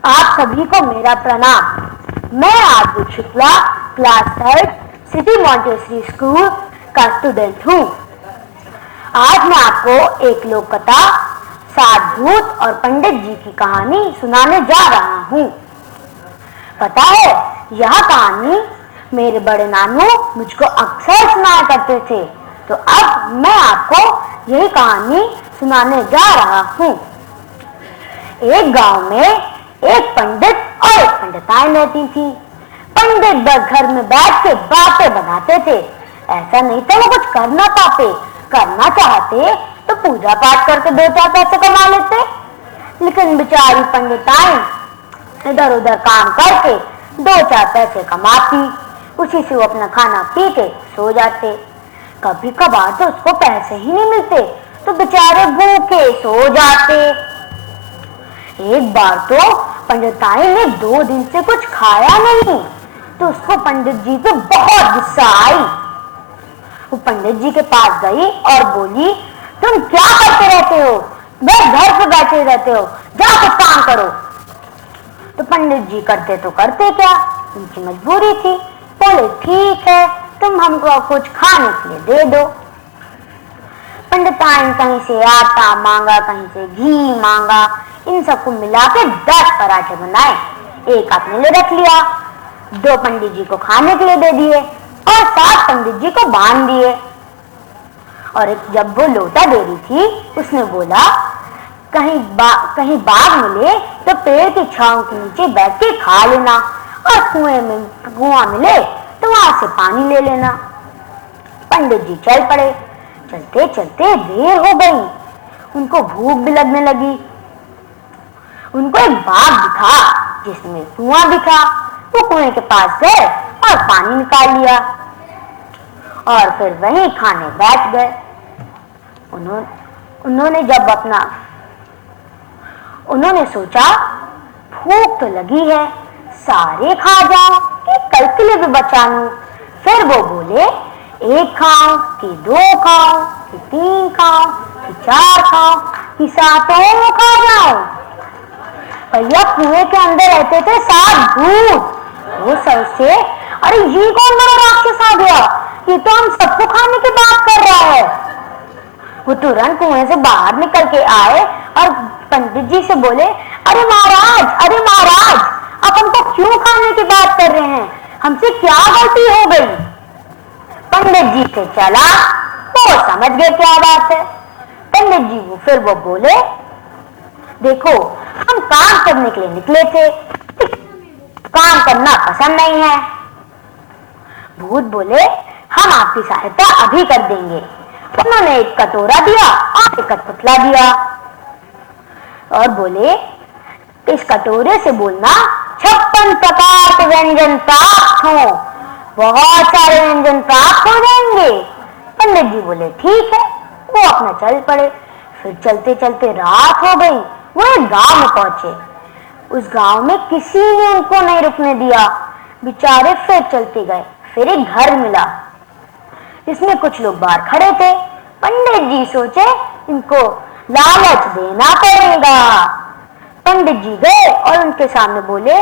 आप सभी को मेरा प्रणाम। मैं Advik Shukla class 3 city Montessori school का स्टूडेंट हूँ। आज मैं आपको एक लोक कथा सात भूत और पंडित जी की कहानी सुनाने जा रहा हूँ। पता है, यह कहानी मेरे बड़े नानू मुझको अक्सर सुनाया करते थे, तो अब मैं आपको यही कहानी सुनाने जा रहा हूँ। एक गांव में एक पंडित और एक पंडिताइन रहती थी। पंडित बस घर में बैठ के बातें बनाते थे। ऐसा नहीं था वो कुछ करना पाते, करना चाहते तो पूजा पाठ करके 2-4 पैसे कमा लेते, लेकिन बेचारी पंडिताई इधर उधर काम करके 2-4 पैसे कमाती, उसी से वो अपना खाना पी के सो जाते। कभी कभार तो उसको पैसे ही नहीं मिलते तो बेचारे भूखे सो जाते। एक बार तो पंडिताई ने 2 दिन से कुछ खाया नहीं तो उसको पंडित जी पे बहुत गुस्सा आई। वो पंडित जी के पास गई और बोली, तुम क्या करते रहते हो, बस घर पे बैठे रहते हो, जाओ कुछ काम करो। तो पंडित जी करते तो करते क्या, उनकी मजबूरी थी। बोले ठीक है, तुम हमको कुछ खाने के लिए दे दो। पंडिताइन कहीं से आटा मांगा, कहीं से घी मांगा, इन सबको मिला के 10 पराठे बनाए, एक अपने लिए रख लिया, 2 पंडित जी को खाने के लिए दे दिए और 7 पंडित जी को बांध दिए। और जब वो लोटा दे रही थी उसने बोला, कहीं बाग मिले तो पेड़ की छांव के नीचे बैठ के खा लेना, और कुआं मिले तो वहां से पानी ले लेना। पंडित जी चल पड़े। चलते चलते देर हो गई, उनको भूख भी लगने लगी। उनको एक बाग दिखा जिसमें कुआं दिखा। वो कुएं के पास गए और पानी निकाल लिया और फिर वहीं खाने बैठ गए। उन्होंने सोचा भूख तो लगी है, सारे खा जाओ कि कल के लिए भी बचा लूं। फिर वो बोले, 1 खाओ कि 2 खाओ कि 3 खाओ कि 4 खाओ कि 7 खा जाओ। भैया कुएं के अंदर रहते थे 7 भूत। वो सोचे, अरे ये कौन बड़ा राक्षस आ गया, ये तो हम सबको खाने की बात कर रहा है। वो तुरंत कुएं से बाहर निकल के आए और पंडित जी से बोले, अरे महाराज आप हमको क्यों खाने की बात कर रहे हैं, हमसे क्या गलती हो गई। पंडित जी से चला, वो समझ गए क्या बात है। पंडित जी फिर वो बोले, देखो हम काम करने के लिए निकले थे, काम करना पसंद नहीं है। भूत बोले, हम आपकी सहायता अभी कर देंगे। उन्होंने एक कटोरा दिया और एक कठपुतला दिया और बोले, इस कटोरे से बोलना 56 प्रकार के व्यंजन प्राप्त हो, बहुत सारे व्यंजन प्राप्त हो जाएंगे। पंडित जी बोले ठीक है। वो अपना चल पड़े। फिर चलते चलते रात हो गई। वो एक गांव में पहुंचे। उस गांव में किसी ने उनको नहीं रुकने दिया। बेचारे फिर चलते गए। फिर एक घर मिला जिसमें कुछ लोग बाहर खड़े थे। पंडित जी सोचे इनको लालच देना पड़ेगा। पंडित जी गए और उनके सामने बोले,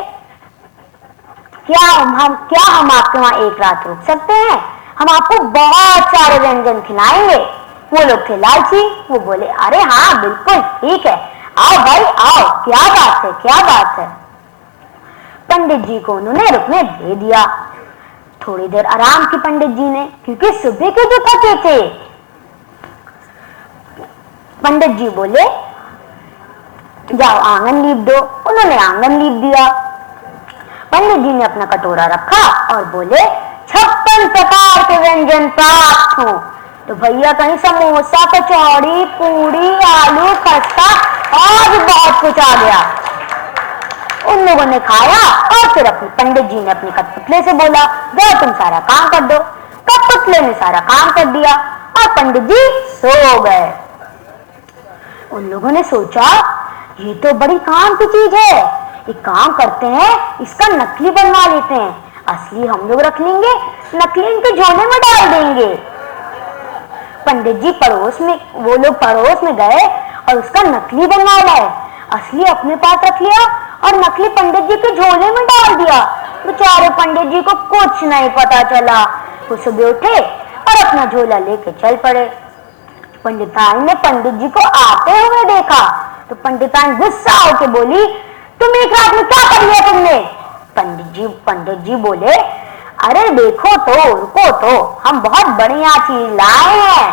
क्या हम आपके वहां एक रात रुक सकते हैं, हम आपको बहुत सारे व्यंजन खिलाएंगे। वो लोग थे लालची। वो बोले, अरे हाँ बिल्कुल ठीक है, आओ भाई आओ, क्या बात है। पंडित जी को उन्होंने रुकने दे दिया। थोड़ी देर आराम की पंडित जी ने, क्योंकि सुबह के जो थके थे। पंडित जी बोले, जाओ आंगन लीप दो। उन्होंने आंगन लीप दिया। पंडित जी ने अपना कटोरा रखा और बोले, 56 प्रकार के व्यंजन प्राप्त हो। तो भैया कहीं समोसा, कचौड़ी, पूरी, आलू, खस्ता और भी बहुत कुछ आ गया। उन लोगों ने खाया और फिर अपने पंडित जी ने अपने कठपुतले से बोला, जाओ तुम सारा काम कर दो। कठपुतले ने सारा काम कर दिया और पंडित जी सो गए। उन लोगों ने सोचा, ये तो बड़ी काम की चीज है, एक काम करते हैं, इसका नकली बनवा लेते हैं, असली हम लोग रख लेंगे, नकली इनके झोले में डाल देंगे। पंडित जी वो लोग पड़ोस में गए और उसका नकली बनवा लाए। असली अपने पास रख लिया और नकली पंडित जी के झोले में डाल दिया। बेचारे पंडित जी को कुछ नहीं पता चला। वो सुबह उठे और अपना झोला लेके चल पड़े। पंडिताई ने पंडित जी को आते हुए देखा तो पंडिताई गुस्सा होकर बोली, तुम एक रात में क्या कर लिया तुमने। पंडित जी बोले, अरे देखो तो, रुको तो, हम बहुत बढ़िया चीज लाए हैं।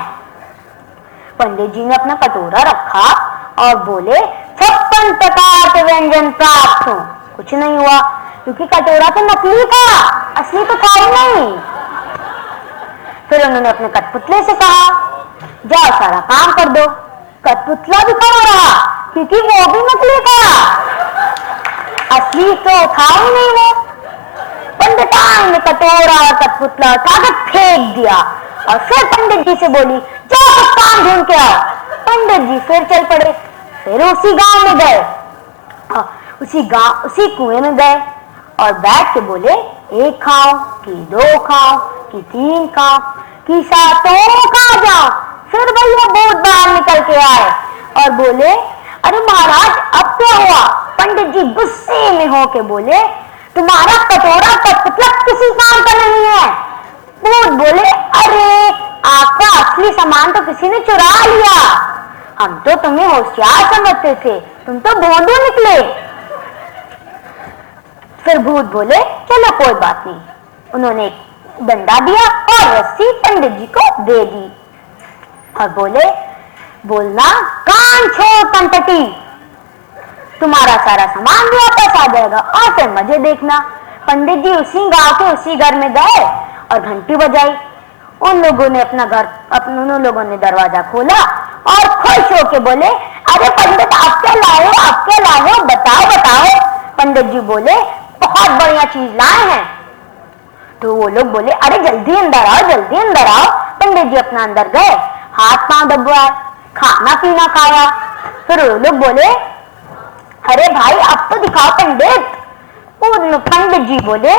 पंडित जी ने अपना कटोरा रखा और बोले, 56 प्रकार के व्यंजन प्राप्त हो। कुछ नहीं हुआ। क्योंकि कटोरा तो नकली था, असली तो था ही नहीं। फिर उन्होंने अपने कठपुतले से कहा, जाओ सारा काम कर दो। कठपुतला भी खड़ा रहा क्योंकि वो भी नकली था, असली तो था ही नहीं वो। पंडिताइन ने कटोरा और कठपुतला उठाकर फेंक दिया और फिर पंडित जी से बोली, जाओ कुछ काम ढूंढ के आओ। पंडित जी फिर चल पड़े, फिर उसी गांव में गए, उसी कुएं में गए और बैठ के बोले, एक खाओ कि दो खाओ कि तीन खाओ कि सातों खा जाओ। फिर भैया भूत बाहर निकल के आए और बोले, अरे महाराज अब क्या हुआ? पंडित जी गुस्से में होके बोले, तुम्हारा कटोरा कठपुतला किसी काम का नहीं है। भूत बोले, अरे आपका असली सामान तो किसी ने चुरा लिया, हम तो तुम्हें होशियार समझते थे, तुम तो भोंदू निकले। फिर भूत बोले, चलो कोई बात नहीं। उन्होंने एक डंडा दिया और रस्सी पंडित जी को दे दी और बोले, बोलना कान छोड़ कंटटी, तुम्हारा सारा सामान भी वापस आ जाएगा और फिर मजे देखना। पंडित जी उसी गांव के उसी घर में गए और घंटी बजाई। उन लोगों ने दरवाजा खोला और खुश होके बोले, अरे पंडित आप क्या लाए हो, आप क्या लाए हो, बताओ बताओ। पंडित जी बोले, बहुत बढ़िया चीज लाए हैं। तो वो लोग बोले, अरे जल्दी अंदर आओ, जल्दी अंदर आओ। पंडित जी अपना अंदर गए, हाथ पांव दबाए, खाना पीना खाया। फिर वो लोग बोले, अरे भाई अब तो दिखाओ पंडित। पंडित जी बोले,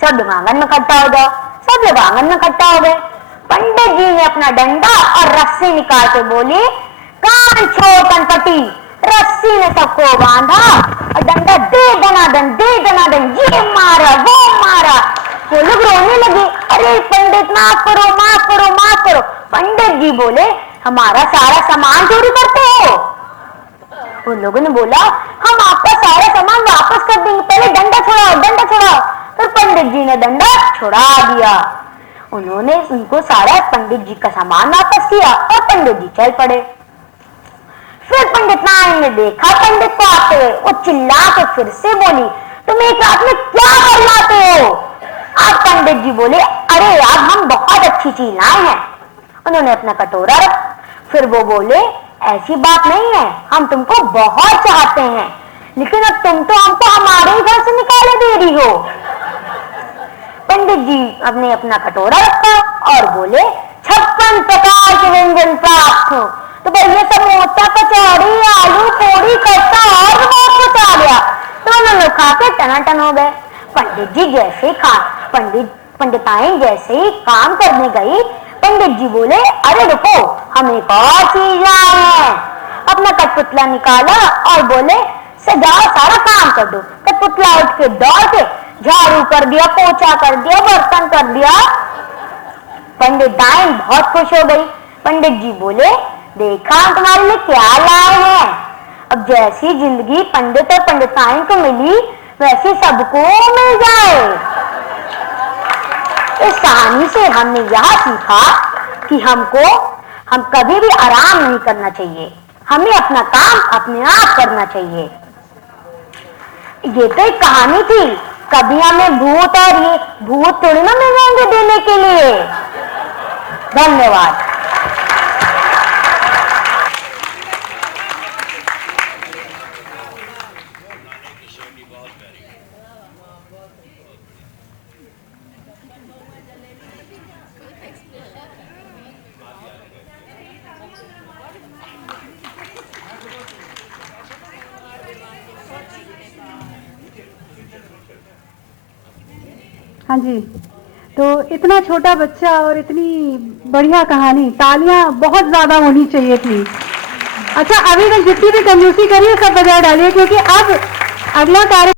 सब लोग आंगन में इकट्ठा हो जाओ। सब लोग आंगन में इकट्ठा हो गए। पंडित जी ने अपना डंडा और रस्सी निकाल के बोली, कान छोड़ कनपटी। रस्सी ने सबको बांधा और डंडा दे दनादन, ये मारा वो मारा। वो लोग रोने लगे, अरे पंडित माफ करो माफ करो माफ करो। पंडित जी बोले, हमारा सारा सामान चोरी करते हो? उन लोगों ने बोला, हम आपका सारा सामान वापस कर देंगे, पहले डंडा छुड़ाओ, डंडा छुड़ाओ। फिर पंडित जी ने डंडा छुड़ा दिया। उन्होंने उनको सारा पंडित जी का सामान वापस किया और पंडित जी चल पड़े। फिर पंडित नारायण ने देखा पंडित को आते हुए, वो चिल्ला के फिर से बोली, तुम एक रात में क्या कर लाते हो? आप पंडित जी बोले, अरे यार हम बहुत अच्छी चीज लाए हैं। उन्होंने अपना कटोरा रखा। फिर वो बोले, ऐसी बात नहीं है, हम तुमको बहुत चाहते हैं, लेकिन अब तुम तो हमको हमारे ही घर से निकाले दे रही हो। पंडित जी अपने अपना कटोरा रखा और बोले, 56 प्रकार के व्यंजन प्राप्त हो। तो भैया समोसा, कचौड़ी, आलू पूरी, खट्टा और बहुत कुछ आ गया। तो उन्होंने खा के टनाटन हो गए। पंडित जी जैसे पंडिताइन जैसे ही काम करने गई, पंडित जी बोले, अरे रुको, हम एक और चीज लाए हैं। अपना कठपुतला निकाला और बोले, सजाओ, सारा काम कर दो। कठपुतला उठ के दौड़ के झाड़ू कर दिया, पोछा कर दिया, बर्तन कर दिया। पंडिताइन बहुत खुश हो गई। पंडित जी बोले, देखा तुम्हारे लिए क्या लाए हैं। अब जैसी जिंदगी पंडित और पंडिताइन को मिली, वैसे सबको मिल जाए। इस कहानी से हमने यह सीखा कि हम कभी भी आराम नहीं करना चाहिए, हमें अपना काम अपने आप करना चाहिए। ये तो एक कहानी थी, कभी हमें भूत और ये भूत थोड़ी ना मिल जाएंगे देने के लिए। धन्यवाद। हाँ जी, तो इतना छोटा बच्चा और इतनी बढ़िया कहानी, तालियां बहुत ज्यादा होनी चाहिए थी। अच्छा, अभी तक जितनी भी कंजूसी करी है सब बजा डालिए, क्योंकि अब अगला कार्य